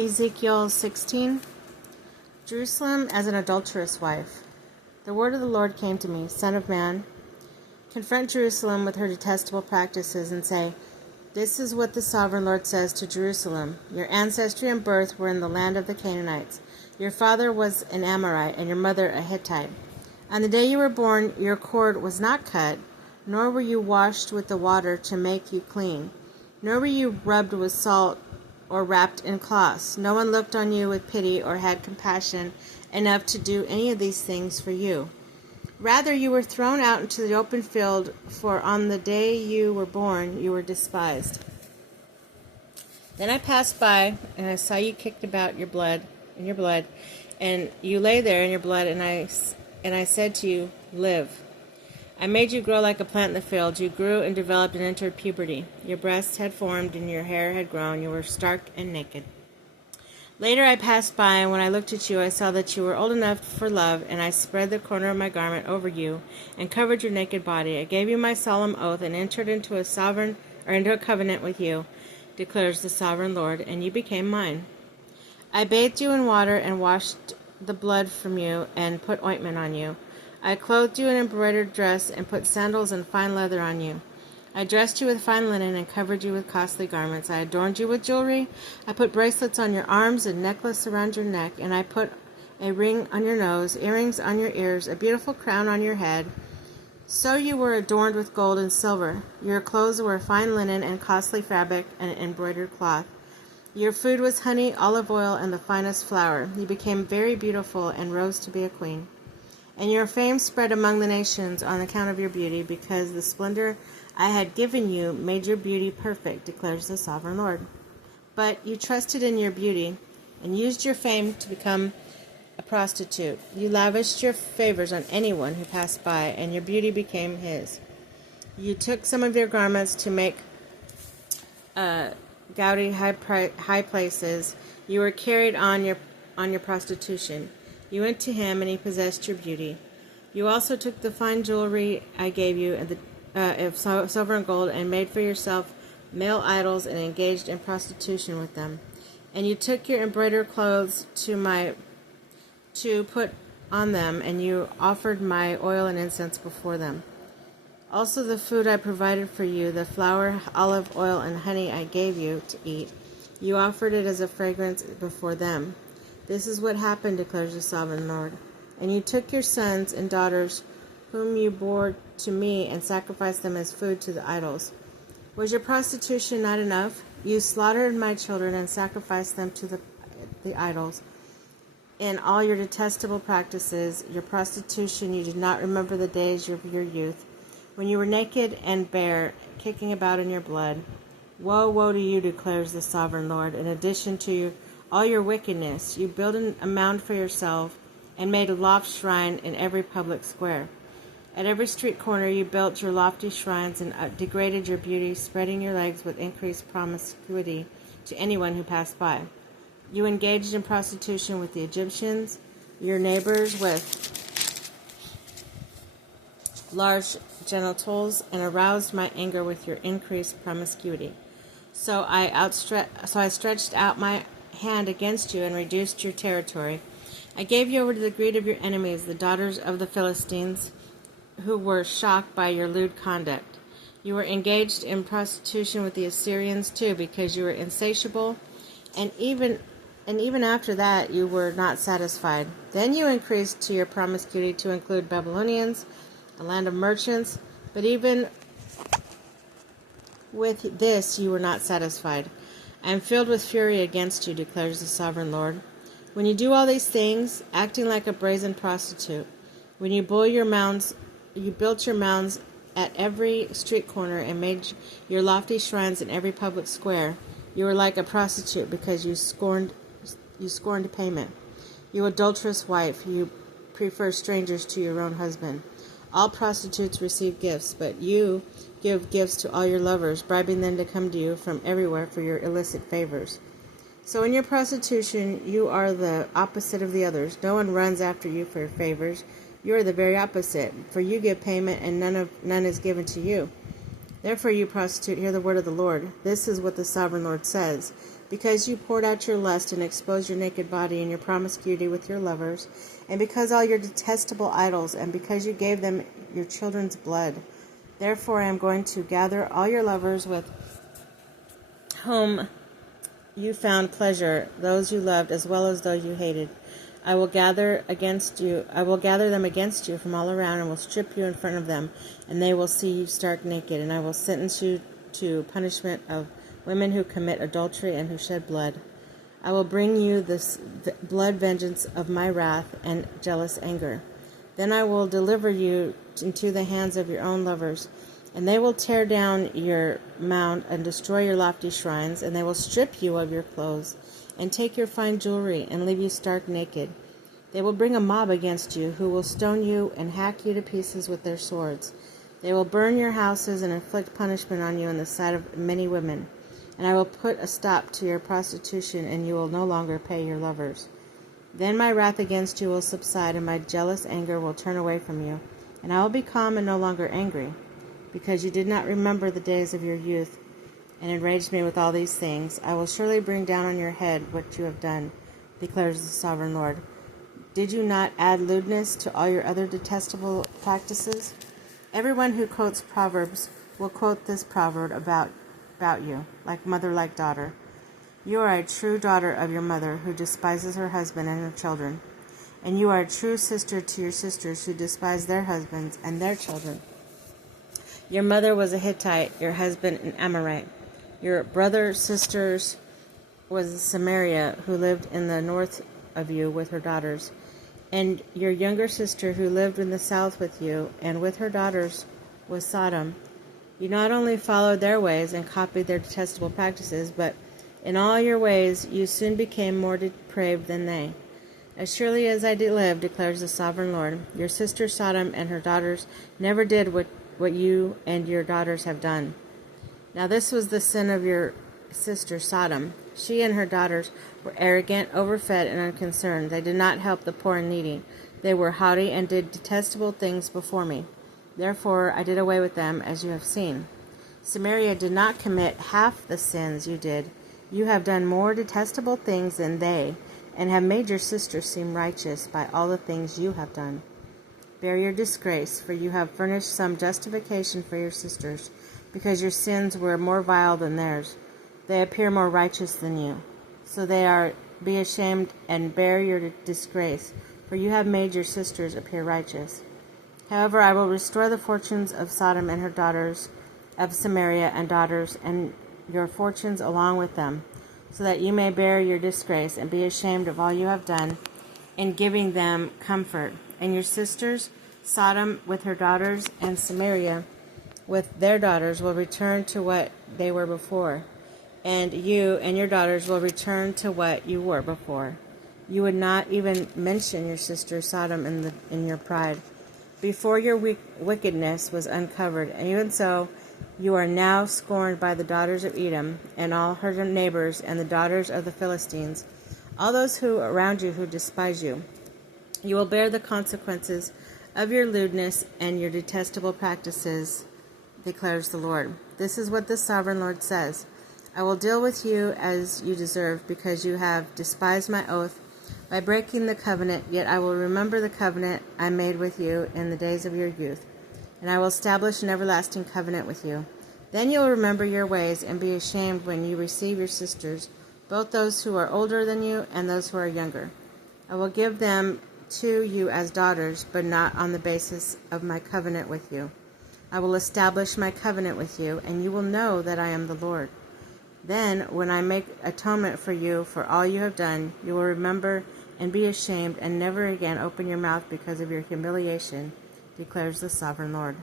Ezekiel 16. Jerusalem as an adulterous wife. The word of the Lord came to me, Son of man, confront Jerusalem with her detestable practices and say, this is what the sovereign Lord says to Jerusalem. Your ancestry and birth were in the land of the Canaanites. Your father was an Amorite and your mother a Hittite. On the day you were born, your cord was not cut, nor were you washed with the water to make you clean, nor were you rubbed with salt or wrapped in cloths. No one looked on you with pity or had compassion enough to do any of these things for you. Rather, you were thrown out into the open field, for on the day you were born, you were despised. Then I passed by, and I saw you kicked about in your blood, and you lay there in your blood, and I said to you, live. I made you grow like a plant in the field. You grew and developed and entered puberty. Your breasts had formed and your hair had grown. You were stark and naked. Later I passed by, and when I looked at you, I saw that you were old enough for love, and I spread the corner of my garment over you and covered your naked body. I gave you my solemn oath and entered into a covenant with you, declares the sovereign Lord, and you became mine. I bathed you in water and washed the blood from you and put ointment on you. I clothed you in an embroidered dress and put sandals and fine leather on you. I dressed you with fine linen and covered you with costly garments. I adorned you with jewelry. I put bracelets on your arms and necklace around your neck, and I put a ring on your nose, earrings on your ears, a beautiful crown on your head. So you were adorned with gold and silver. Your clothes were fine linen and costly fabric and embroidered cloth. Your food was honey, olive oil, and the finest flour. You became very beautiful and rose to be a queen. And your fame spread among the nations on account of your beauty, because the splendor I had given you made your beauty perfect, declares the sovereign Lord. But you trusted in your beauty and used your fame to become a prostitute. You lavished your favors on anyone who passed by, and your beauty became his. You took some of your garments to make gaudy high places. You were carried on your prostitution. You went to him, and he possessed your beauty. You also took the fine jewelry I gave you of silver and gold, and made for yourself male idols, and engaged in prostitution with them. And you took your embroidered clothes to put on them, and you offered my oil and incense before them. Also the food I provided for you, the flour, olive oil, and honey I gave you to eat, you offered it as a fragrance before them. This is what happened, declares the sovereign Lord. And you took your sons and daughters, whom you bore to me, and sacrificed them as food to the idols. Was your prostitution not enough? You slaughtered my children and sacrificed them to the idols. In all your detestable practices, your prostitution, you did not remember the days of your youth, when you were naked and bare, kicking about in your blood. Woe, woe to you, declares the sovereign Lord. In addition to all your wickedness, you built a mound for yourself and made a loft shrine in every public square. At every street corner you built your lofty shrines and degraded your beauty, spreading your legs with increased promiscuity to anyone who passed by. You engaged in prostitution with the Egyptians, your neighbors with large genitals, and aroused my anger with your increased promiscuity. So I stretched out my hand against you and reduced your territory. I gave you over to the greed of your enemies, the daughters of the Philistines, who were shocked by your lewd conduct. You were engaged in prostitution with the Assyrians too, because you were insatiable, and even after that you were not satisfied. Then you increased to your promiscuity to include Babylonians, a land of merchants, but even with this you were not satisfied. I am filled with fury against you, declares the sovereign Lord. When you do all these things, acting like a brazen prostitute, when you built your mounds at every street corner and made your lofty shrines in every public square, you were like a prostitute because you scorned payment. You adulterous wife, you prefer strangers to your own husband. All prostitutes receive gifts, but you give gifts to all your lovers, bribing them to come to you from everywhere for your illicit favors. So in your prostitution, you are the opposite of the others. No one runs after you for your favors. You are the very opposite, for you give payment, and none is given to you. Therefore, you prostitute, hear the word of the Lord. This is what the sovereign Lord says. because you poured out your lust and exposed your naked body and your promiscuity with your lovers, and because all your detestable idols, and because you gave them your children's blood. Therefore I am going to gather all your lovers with whom you found pleasure, those you loved as well as those you hated. I will gather them against you from all around, and will strip you in front of them, and they will see you stark naked, and I will sentence you to punishment of women who commit adultery and who shed blood. I will bring you the blood vengeance of my wrath and jealous anger. Then I will deliver you into the hands of your own lovers, and they will tear down your mound and destroy your lofty shrines, and they will strip you of your clothes, and take your fine jewelry, and leave you stark naked. They will bring a mob against you, who will stone you and hack you to pieces with their swords. They will burn your houses and inflict punishment on you in the sight of many women. And I will put a stop to your prostitution, and you will no longer pay your lovers. Then my wrath against you will subside, and my jealous anger will turn away from you, and I will be calm and no longer angry, because you did not remember the days of your youth, and enraged me with all these things. I will surely bring down on your head what you have done, declares the sovereign Lord. Did you not add lewdness to all your other detestable practices? Everyone who quotes Proverbs will quote this proverb about you, like mother, like daughter. You are a true daughter of your mother, who despises her husband and her children. And you are a true sister to your sisters, who despise their husbands and their children. Your mother was a Hittite, your husband an Amorite. Your brother sisters was Samaria, who lived in the north of you with her daughters. And your younger sister, who lived in the south with you, and with her daughters, was Sodom. You not only followed their ways and copied their detestable practices, but in all your ways you soon became more depraved than they. As surely as I live, declares the sovereign Lord, your sister Sodom and her daughters never did what you and your daughters have done. Now this was the sin of your sister Sodom. She and her daughters were arrogant, overfed, and unconcerned. They did not help the poor and needy. They were haughty and did detestable things before me. Therefore I did away with them, as you have seen. Samaria did not commit half the sins you did. You have done more detestable things than they, and have made your sister seem righteous by all the things you have done. Bear your disgrace, for you have furnished some justification for your sisters, because your sins were more vile than theirs. They appear more righteous than you. So be ashamed and bear your disgrace, for you have made your sisters appear righteous. However, I will restore the fortunes of Sodom and her daughters, of Samaria and daughters, and your fortunes along with them, so that you may bear your disgrace and be ashamed of all you have done in giving them comfort. And your sisters, Sodom with her daughters, and Samaria with their daughters, will return to what they were before. And you and your daughters will return to what you were before. You would not even mention your sister Sodom in your pride, before your wickedness was uncovered. And even so, you are now scorned by the daughters of Edom, and all her neighbors, and the daughters of the Philistines, all those who around you who despise you. You will bear the consequences of your lewdness and your detestable practices, declares the Lord. This is what the sovereign Lord says. I will deal with you as you deserve, because you have despised my oath by breaking the covenant, yet I will remember the covenant I made with you in the days of your youth, and I will establish an everlasting covenant with you. Then you will remember your ways and be ashamed when you receive your sisters, both those who are older than you and those who are younger. I will give them to you as daughters, but not on the basis of my covenant with you. I will establish my covenant with you, and you will know that I am the Lord. Then, when I make atonement for you for all you have done, you will remember and be ashamed, and never again open your mouth because of your humiliation, declares the sovereign Lord.